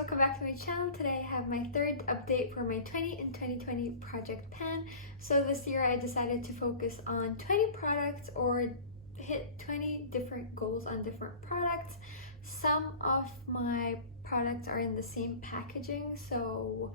welcome back to my channel. Today I have my third update for my 20 in 2020 project plan. So this year I decided to focus on 20 products or hit 20 different goals on different products. Some of my products are in the same packaging, so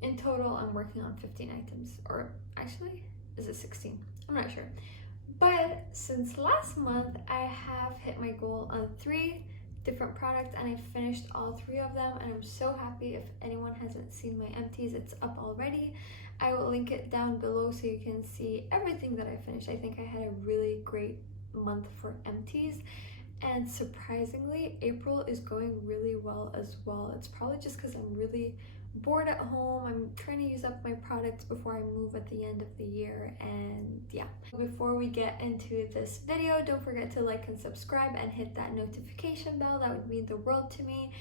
in total I'm working on 15 items, or actually is it 16? I'm not sure. But since last month I have hit my goal on 3 different products and I finished all 3 of them, and I'm so happy. If anyone hasn't seen my empties, it's up already. I will link it down below so you can see everything that I finished. I think I had a really great month for empties, and surprisingly April is going really well as well. It's probably just because I'm really bored at home. I'm trying to use up my products before I move at the end of the year, and yeah. Before we get into this video, don't forget to like and subscribe and hit that notification bell. That would mean the world to me.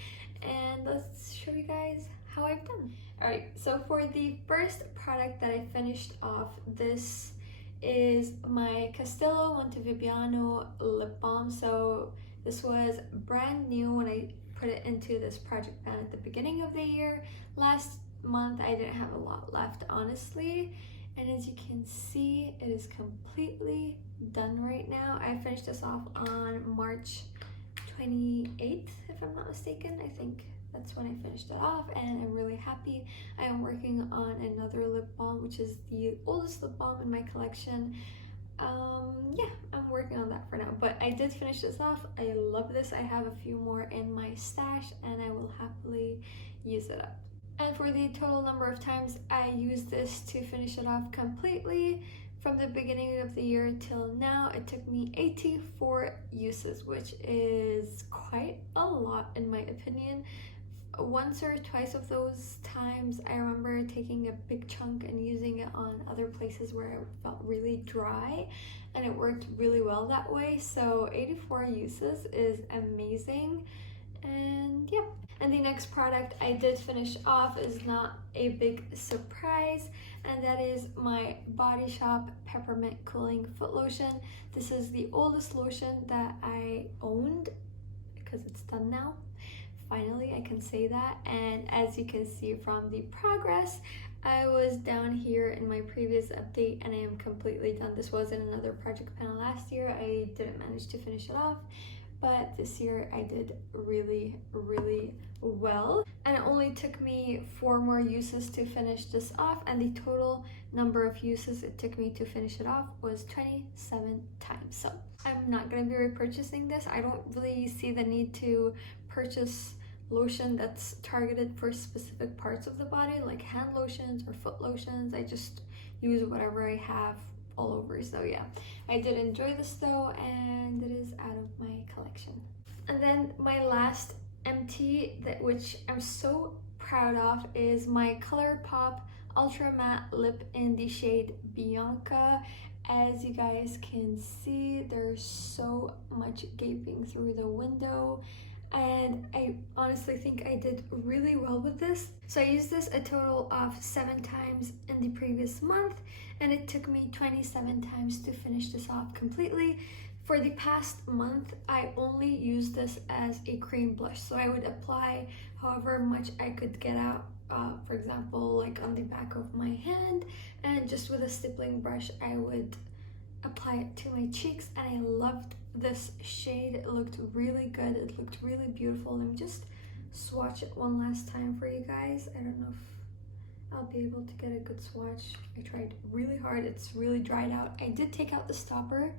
And let's show you guys how I've done. Alright, so for the first product that I finished off, this is my Castello Montevibiano lip balm. So this was brand new when I put it into this project plan at the beginning of the year. Last month I didn't have a lot left, honestly, and as you can see, it is completely done right now. I finished this off on March 28th, if I'm not mistaken. I think that's when I finished it off, and I'm really happy. I am working on another lip balm, which is the oldest lip balm in my collection. Yeah, I'm working on that for now, but I did finish this off. I love this. I have a few more in my stash and I will happily use it up. And for the total number of times I used this to finish it off completely, from the beginning of the year till now, it took me 84 uses, which is quite a lot in my opinion. Once or twice of those times I remember taking a big chunk and using it on other places where it felt really dry, and it worked really well that way. So 84 uses is amazing. And yeah, and the next product I did finish off is not a big surprise, and that is my Body Shop Peppermint Cooling Foot Lotion. This is the oldest lotion that I owned because it's done now. Finally, I can say that. And as you can see from the progress, I was down here in my previous update and I am completely done. This was in another project panel last year. I didn't manage to finish it off, but this year I did really well. And it only took me 4 more uses to finish this off, and the total number of uses it took me to finish it off was 27 times. So I'm not going to be repurchasing this. I don't really see the need to purchase lotion that's targeted for specific parts of the body, like hand lotions or foot lotions. I just use whatever I have all over. So yeah, I did enjoy this though, and it is out of my collection. And then my last empty, which I'm so proud of, is my ColourPop Ultra Matte Lip in the shade Bianca. As you guys can see, there's so much gaping through the window, and I honestly think I did really well with this. So I used this a total of 7 times in the previous month, and it took me 27 times to finish this off completely. For the past month, I only used this as a cream blush, so I would apply however much I could get out, for example, like on the back of my hand, and just with a stippling brush, I would apply it to my cheeks, and I loved this shade. It looked really good. It looked really beautiful. Let me just swatch it one last time for you guys. I don't know if I'll be able to get a good swatch. I tried really hard. It's really dried out. I did take out the stopper.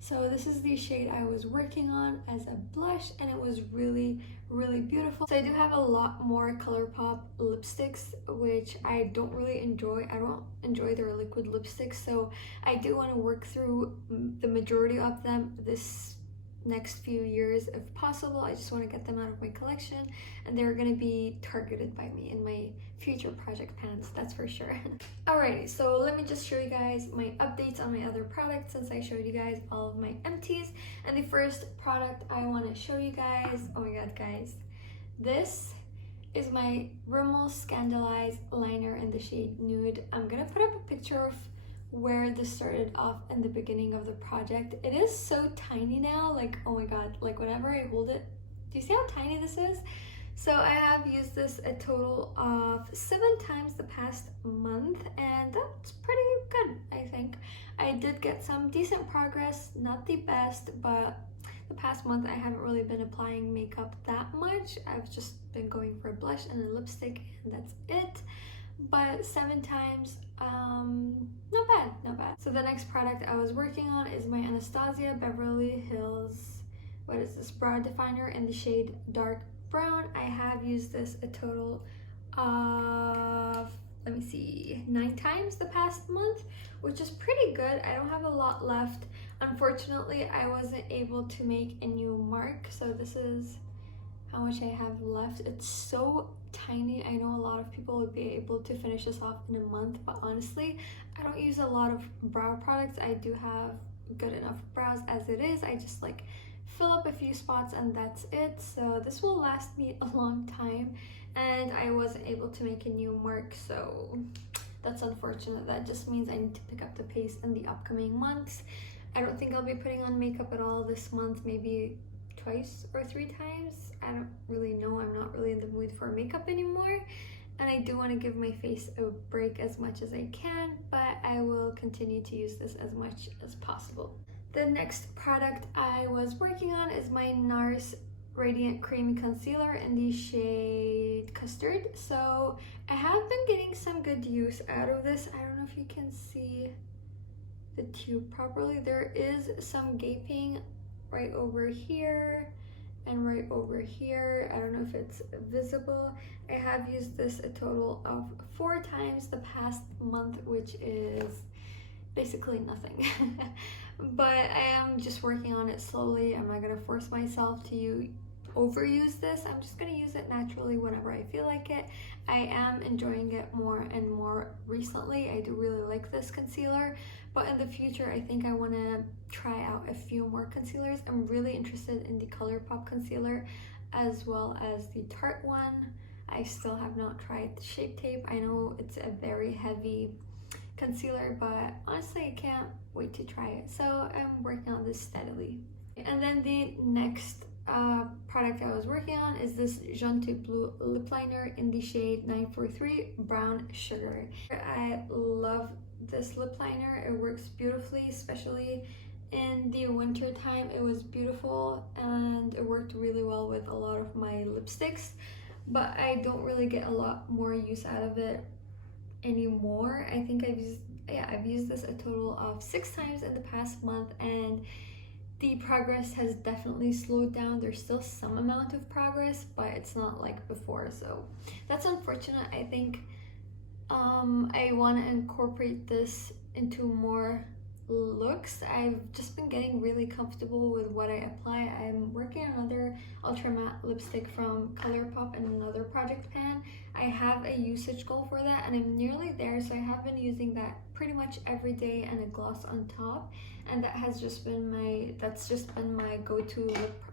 So this is the shade I was working on as a blush, and it was really beautiful. So I do have a lot more ColourPop lipsticks, which I don't really enjoy. I don't enjoy their liquid lipsticks, so I do want to work through the majority of them this next few years if possible. I just want to get them out of my collection, and they're going to be targeted by me in my future project plans, that's for sure. Alrighty, so let me just show you guys my updates on my other products, since I showed you guys all of my empties. And the first product I want to show you guys, oh my god guys, this is my Rimmel Scandalize liner in the shade Nude. I'm gonna put up a picture of where this started off in the beginning of the project. It is so tiny now, like oh my god, like whenever I hold it, do you see how tiny this is? So I have used this a total of 7 times the past month, and that's pretty good, I think. I did get some decent progress, not the best, but the past month I haven't really been applying makeup that much. I've just been going for a blush and a lipstick, and that's it. But 7 times, not bad, not bad. So the next product I was working on is my Anastasia Beverly Hills, what is this, brow definer in the shade dark brown. I have used this a total of, let me see, 9 times the past month, which is pretty good. I don't have a lot left. Unfortunately, I wasn't able to make a new mark, so this is how much I have left. It's so tiny. I know a lot of people would be able to finish this off in a month, but honestly, I don't use a lot of brow products. I do have good enough brows as it is. I just like fill up a few spots and that's it. So this will last me a long time, and I wasn't able to make a new mark, so that's unfortunate. That just means I need to pick up the pace in the upcoming months. I don't think I'll be putting on makeup at all this month, maybe twice or 3 times. I don't really know. I'm not really in the mood for makeup anymore, and I do want to give my face a break as much as I can, but I will continue to use this as much as possible. The next product I was working on is my NARS Radiant Creamy Concealer in the shade Custard. So I have been getting some good use out of this. I don't know if you can see the tube properly. There is some gaping right over here and right over here. I don't know if it's visible. I have used this a total of 4 times the past month, which is basically nothing. But I am just working on it slowly. I'm not gonna force myself to overuse this. I'm just gonna use it naturally whenever I feel like it. I am enjoying it more and more recently. I do really like this concealer, but in the future I think I want to try out a few more concealers. I'm really interested in the ColourPop concealer as well as the Tarte one. I still have not tried the Shape Tape. I know it's a very heavy concealer, but honestly I can't wait to try it. So I'm working on this steadily. And then the next product I was working on is this Jaune Bleu lip liner in the shade 943 Brown Sugar. I love this lip liner. It works beautifully, especially in the winter time. It was beautiful and it worked really well with a lot of my lipsticks, but I don't really get a lot more use out of it anymore. I think I've used this a total of 6 times in the past month, and the progress has definitely slowed down. There's still some amount of progress, but it's not like before, so that's unfortunate. I think I want to incorporate this into more looks. I've just been getting really comfortable with what I apply. I'm working on another ultra matte lipstick from ColourPop and another project pan. I have a usage goal for that and I'm nearly there, so I have been using that pretty much every day and a gloss on top, and that's just been my go-to lip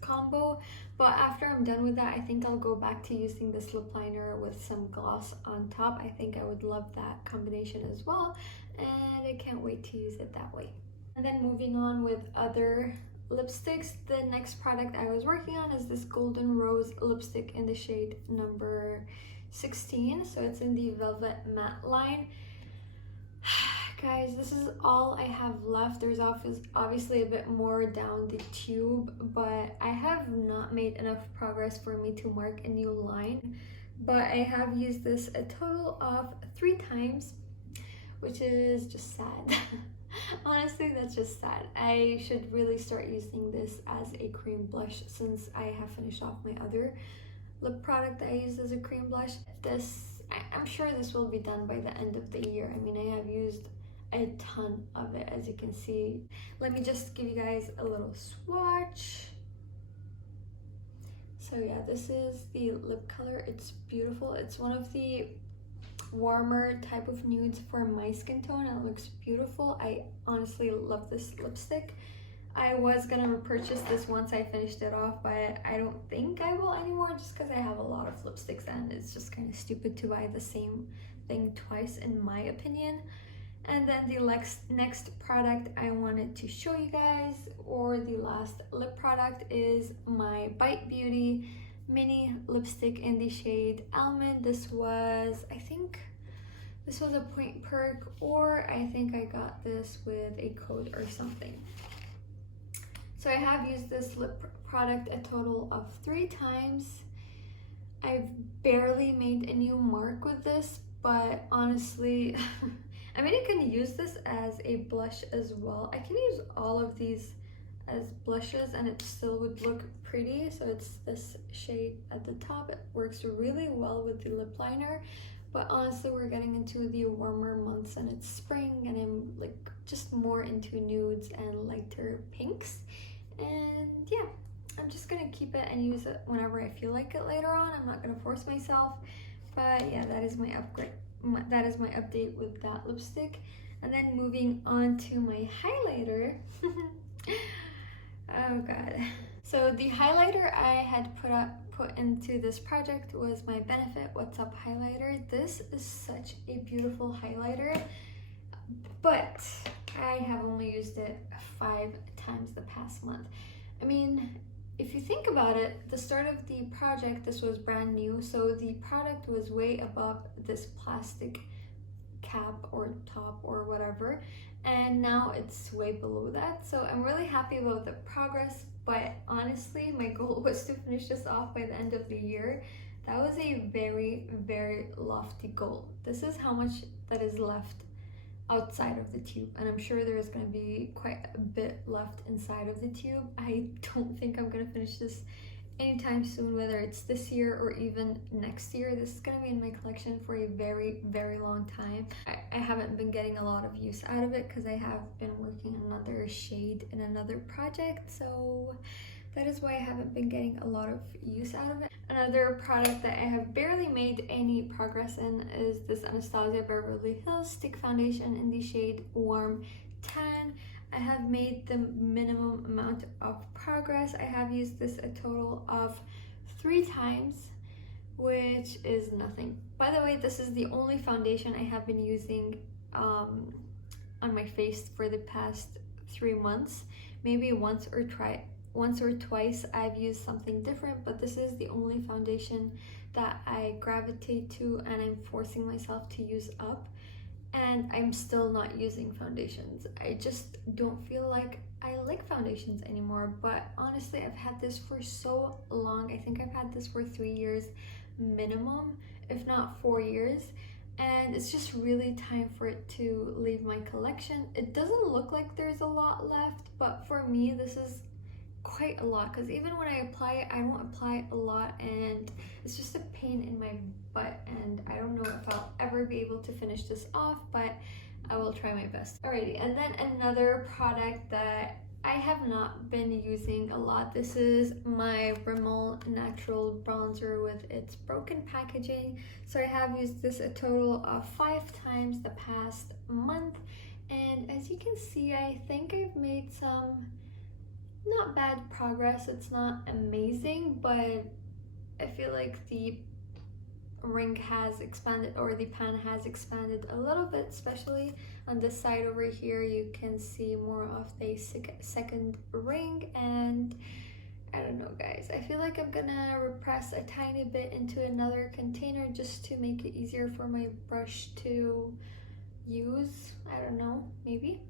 combo. But after I'm done with that, I think I'll go back to using this lip liner with some gloss on top. I think I would love that combination as well, and I can't wait to use it that way. And then moving on with other lipsticks, the next product I was working on is this Golden Rose lipstick in the shade number 16. So it's in the Velvet Matte line. Guys, this is all I have left. There's obviously a bit more down the tube, but I have not made enough progress for me to mark a new line. But I have used this a total of 3 times, which is just sad. Honestly, that's just sad. I should really start using this as a cream blush since I have finished off my other lip product that I used as a cream blush. I'm sure this will be done by the end of the year. I mean, I have used a ton of it, as you can see. Let me just give you guys a little swatch. So yeah, this is the lip color. It's beautiful. It's one of the warmer type of nudes for my skin tone, and it looks beautiful. I honestly love this lipstick. I was gonna repurchase this once I finished it off, but I don't think I will anymore just because I have a lot of lipsticks and it's just kind of stupid to buy the same thing twice, in my opinion. And then the next product I wanted to show you guys, or the last lip product, is my Bite Beauty mini lipstick in the shade Almond. This was, I think, this was a point perk, or I think I got this with a code or something. So I have used this lip product a total of 3 times. I've barely made a new mark with this, but honestly, I mean, I can use this as a blush as well. I can use all of these as blushes and it still would look pretty. So it's this shade at the top. It works really well with the lip liner, but honestly, we're getting into the warmer months and it's spring and I'm like just more into nudes and lighter pinks. And yeah, I'm just gonna keep it and use it whenever I feel like it later on. I'm not gonna force myself, but yeah, that is my upgrade. That is my update with that lipstick. And then moving on to my highlighter. Oh god. So the highlighter I had put into this project was my Benefit What's Up highlighter. This is such a beautiful highlighter, but I have only used it 5 times the past month. I mean, if you think about it, the start of the project, this was brand new, so the product was way above this plastic cap or top or whatever, and now it's way below that. So I'm really happy about the progress, but honestly, my goal was to finish this off by the end of the year. That was a very, very lofty goal. This is how much that is left outside of the tube, and I'm sure there's going to be quite a bit left inside of the tube. I don't think I'm going to finish this anytime soon, whether it's this year or even next year. This is going to be in my collection for a very, very long time. I haven't been getting a lot of use out of it because I have been working another shade in another project, so that is why I haven't been getting a lot of use out of it. Another product that I have barely made any progress in is this Anastasia Beverly Hills Stick Foundation in the shade Warm Tan. I have made the minimum amount of progress. I have used this a total of 3 times, which is nothing. By the way, this is the only foundation I have been using on my face for the past 3 months. Maybe once or twice I've used something different, but this is the only foundation that I gravitate to and I'm forcing myself to use up. And I'm still not using foundations. I just don't feel like I like foundations anymore. But honestly, I've had this for so long. I think I've had this for 3 years minimum, if not 4 years. And it's just really time for it to leave my collection. It doesn't look like there's a lot left, but for me, this is quite a lot, because even when I apply it, I don't apply it a lot and it's just a pain in my butt, and I don't know if I'll ever be able to finish this off, but I will try my best. Alrighty, and then another product that I have not been using a lot, this is my Rimmel Natural Bronzer with its broken packaging. So I have used this a total of 5 times the past month, and as you can see, I think I've made some not bad progress. It's not amazing, but I feel like the ring has expanded, or the pan has expanded a little bit, especially on this side over here. You can see more of the second ring, and I don't know guys, I feel like I'm gonna repress a tiny bit into another container just to make it easier for my brush to use. I don't know, maybe,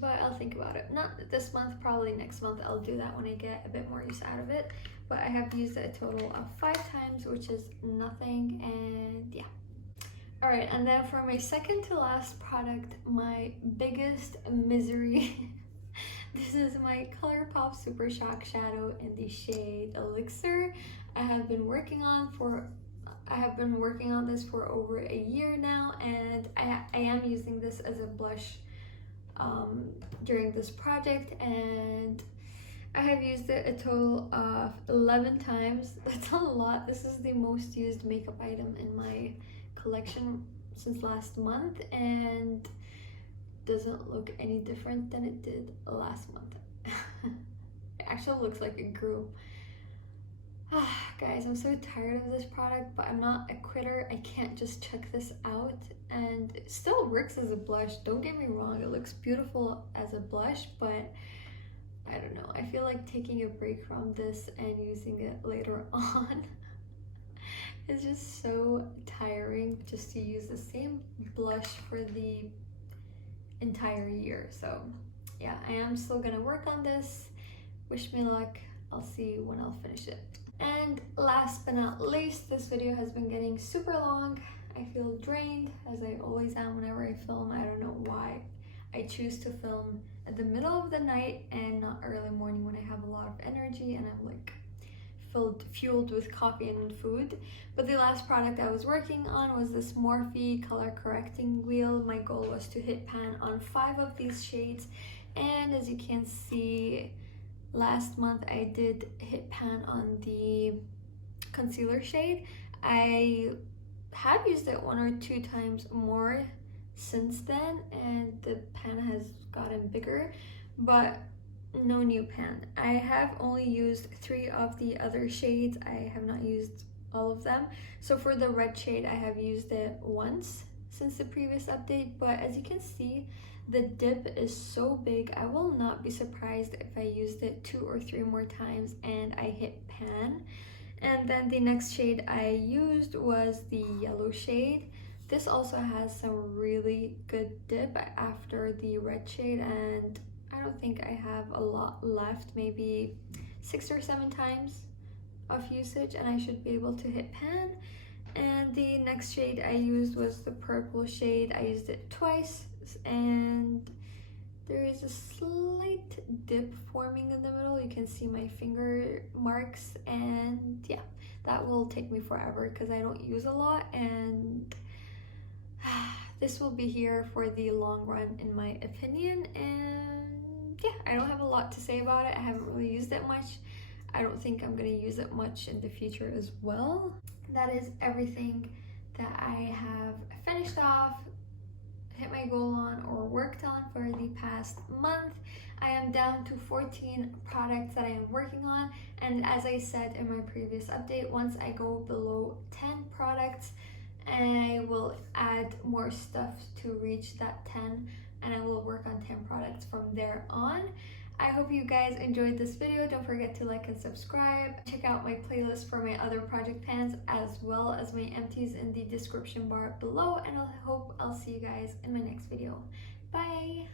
but I'll think about it. Not this month, probably next month I'll do that when I get a bit more use out of it. But I have used it a total of 5 times, which is nothing, and yeah. Alright, and then for my second to last product, my biggest misery. This is my ColourPop Super Shock Shadow in the shade Elixir. I have been working on this for over a year now, and I am using this as a blush during this project, and I have used it a total of 11 times. That's a lot. This is the most used makeup item in my collection since last month, and doesn't look any different than it did last month. It actually looks like it grew. Guys, I'm so tired of this product, but I'm not a quitter. I can't just check this out, and it still works as a blush. Don't get me wrong, it looks beautiful as a blush, but I don't know, I feel like taking a break from this and using it later on is just so tiring, just to use the same blush for the entire year. So yeah, I am still gonna work on this. Wish me luck. I'll see when I'll finish it. And last but not least, this video has been getting super long. I feel drained, as I always am whenever I film. I don't know why I choose to film at the middle of the night and not early morning when I have a lot of energy and I'm like fueled with coffee and food. But the last product I was working on was this Morphe color correcting wheel. My goal was to hit pan on 5 of these shades, and as you can see, last month I did hit pan on the concealer shade. I have used it 1 or 2 times more since then, and the pan has gotten bigger, but no new pan. I have only used 3 of the other shades. I have not used all of them. So for the red shade, I have used it once since the previous update, but as you can see, the dip is so big. I will not be surprised if I used it 2 or 3 more times and I hit pan. And then the next shade I used was the yellow shade. This also has some really good dip after the red shade, and I don't think I have a lot left, maybe 6 or 7 times of usage, and I should be able to hit pan. And the next shade I used was the purple shade. I used it twice, and there is a slight dip forming in the middle. You can see my finger marks, and yeah, that will take me forever because I don't use a lot, and this will be here for the long run in my opinion. And yeah, I don't have a lot to say about it. I haven't really used it much. I don't think I'm gonna use it much in the future as well. That is everything that I have finished off, hit my goal on, or worked on for the past month. I am down to 14 products that I am working on, and as I said in my previous update, once I go below 10 products, I will add more stuff to reach that 10, and I will work on 10 products from there on. I hope you guys enjoyed this video. Don't forget to like and subscribe. Check out my playlist for my other project pans as well as my empties in the description bar below, and I hope I'll see you guys in my next video. Bye!